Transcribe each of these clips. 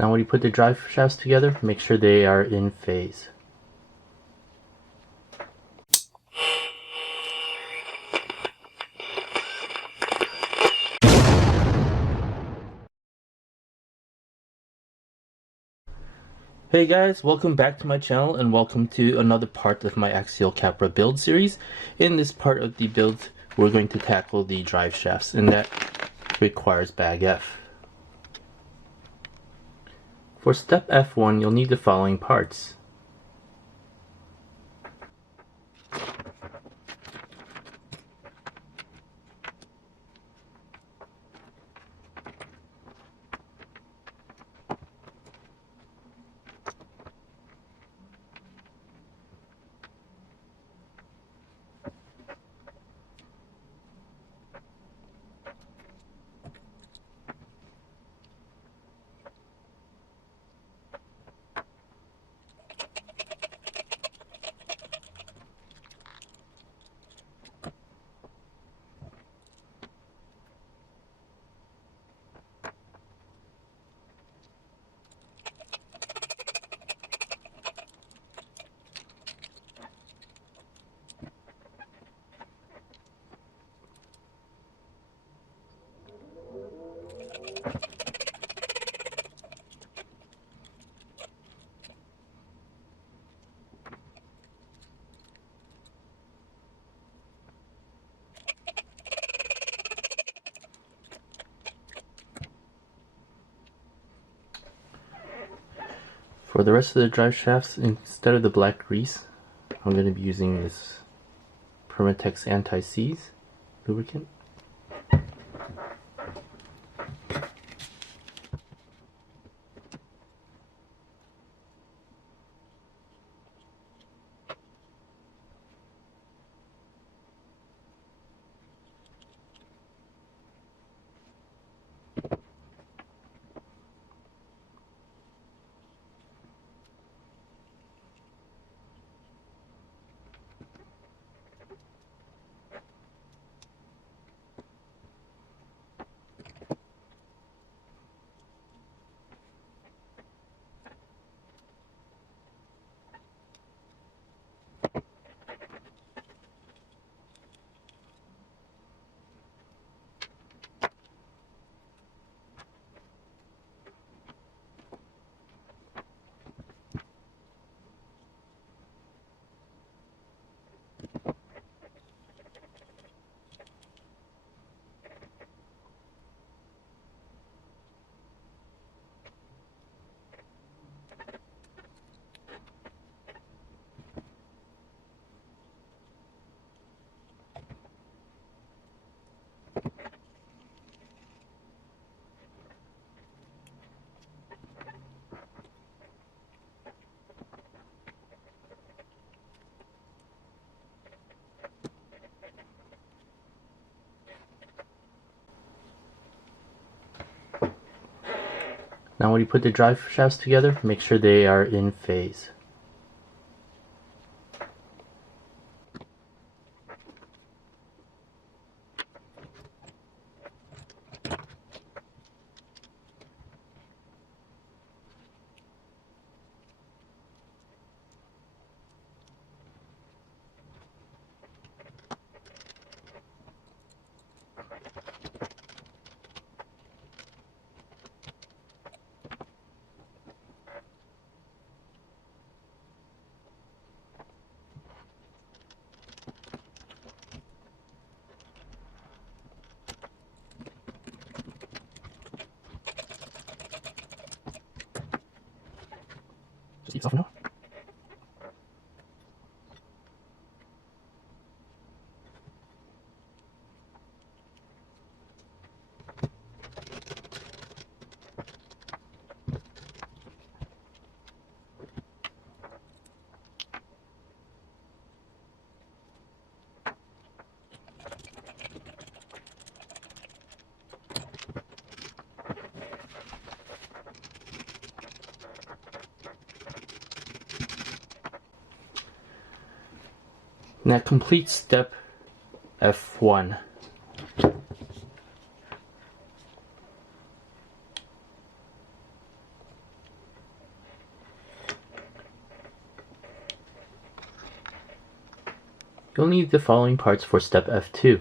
Now when you put the drive shafts together, make sure they are in phase. Hey guys, welcome back to my channel and welcome to another part of my Axial Capra build series. In this part of the build, we're going to tackle the drive shafts, and that requires bag F. For step F1, you'll need the following parts. For the rest of the drive shafts, instead of the black grease, I'm going to be using this Permatex Anti-Seize lubricant. Now when you put the drive shafts together, make sure they are in phase. Just keep softening up. And that completes step F1. You'll need the following parts for step F2.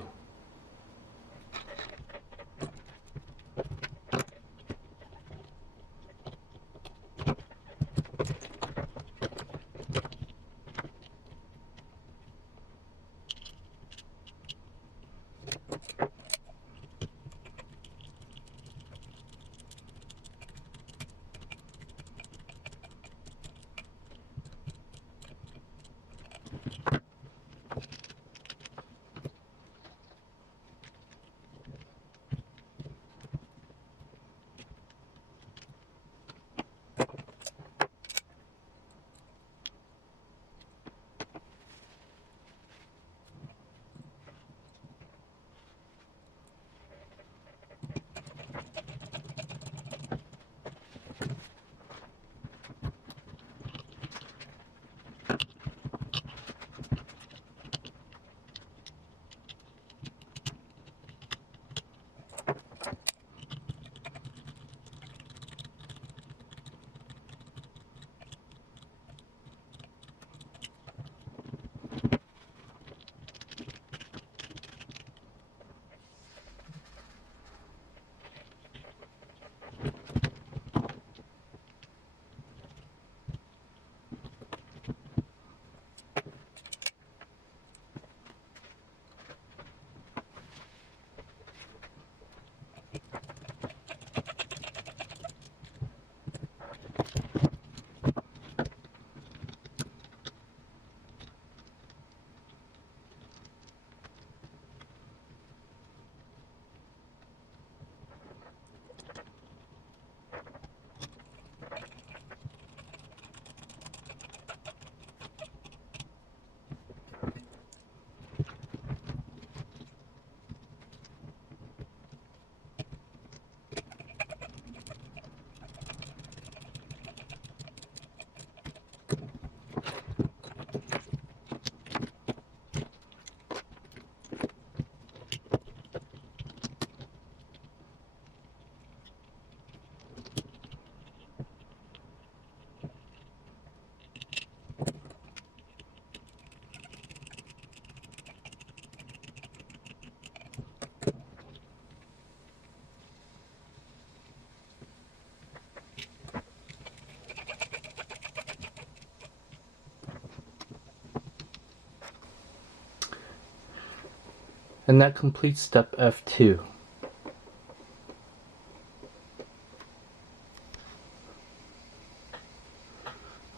And that completes step F2.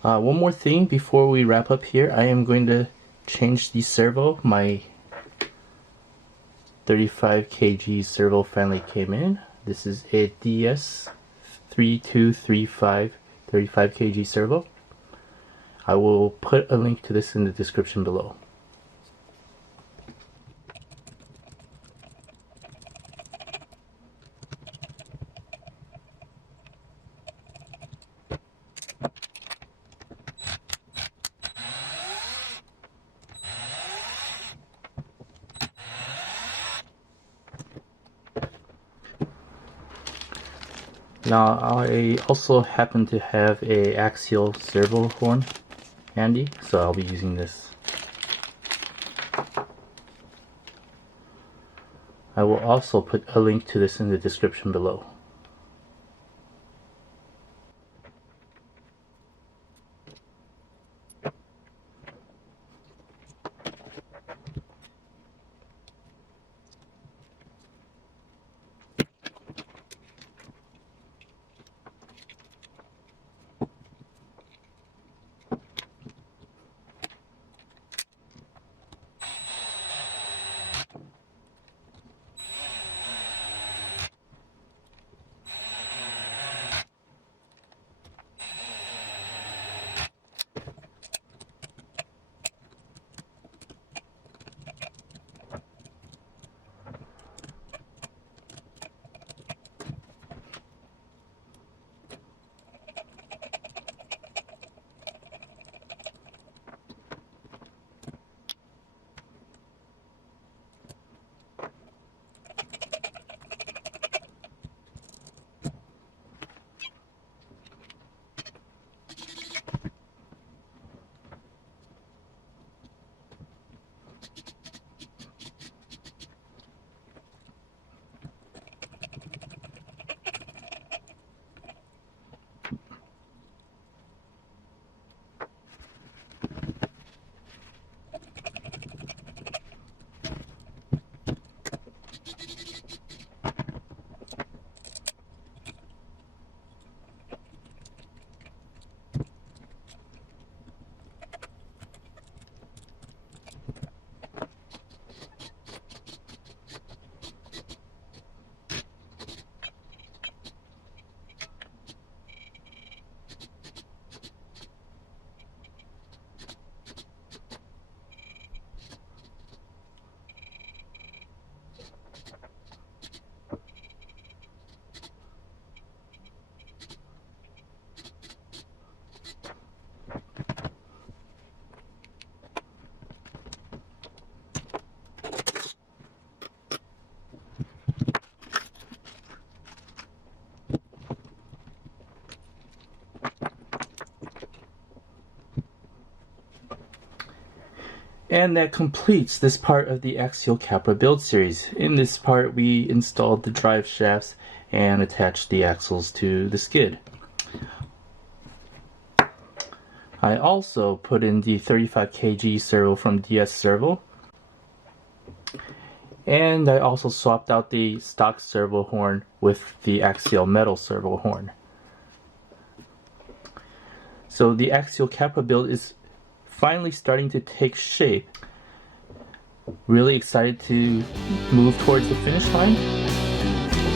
One more thing before we wrap up here, I am going to change the servo. My 35 kg servo finally came in. This is a DS3235 35 kg servo. I will put a link to this in the description below. Now I also happen to have a axial servo horn handy, so I'll be using this. I will also put a link to this in the description below. And that completes this part of the Axial Capra build series. In this part we installed the drive shafts and attached the axles to the skid. I also put in the 35 kg servo from DS Servo. And I also swapped out the stock servo horn with the axial metal servo horn. So the Axial Capra build is finally starting to take shape. Really excited to move towards the finish line.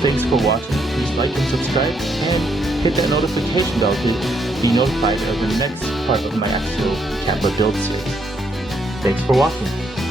Thanks for watching. Please like and subscribe and hit that notification bell to be notified of the next part of my Axial Capra build series. Thanks for watching.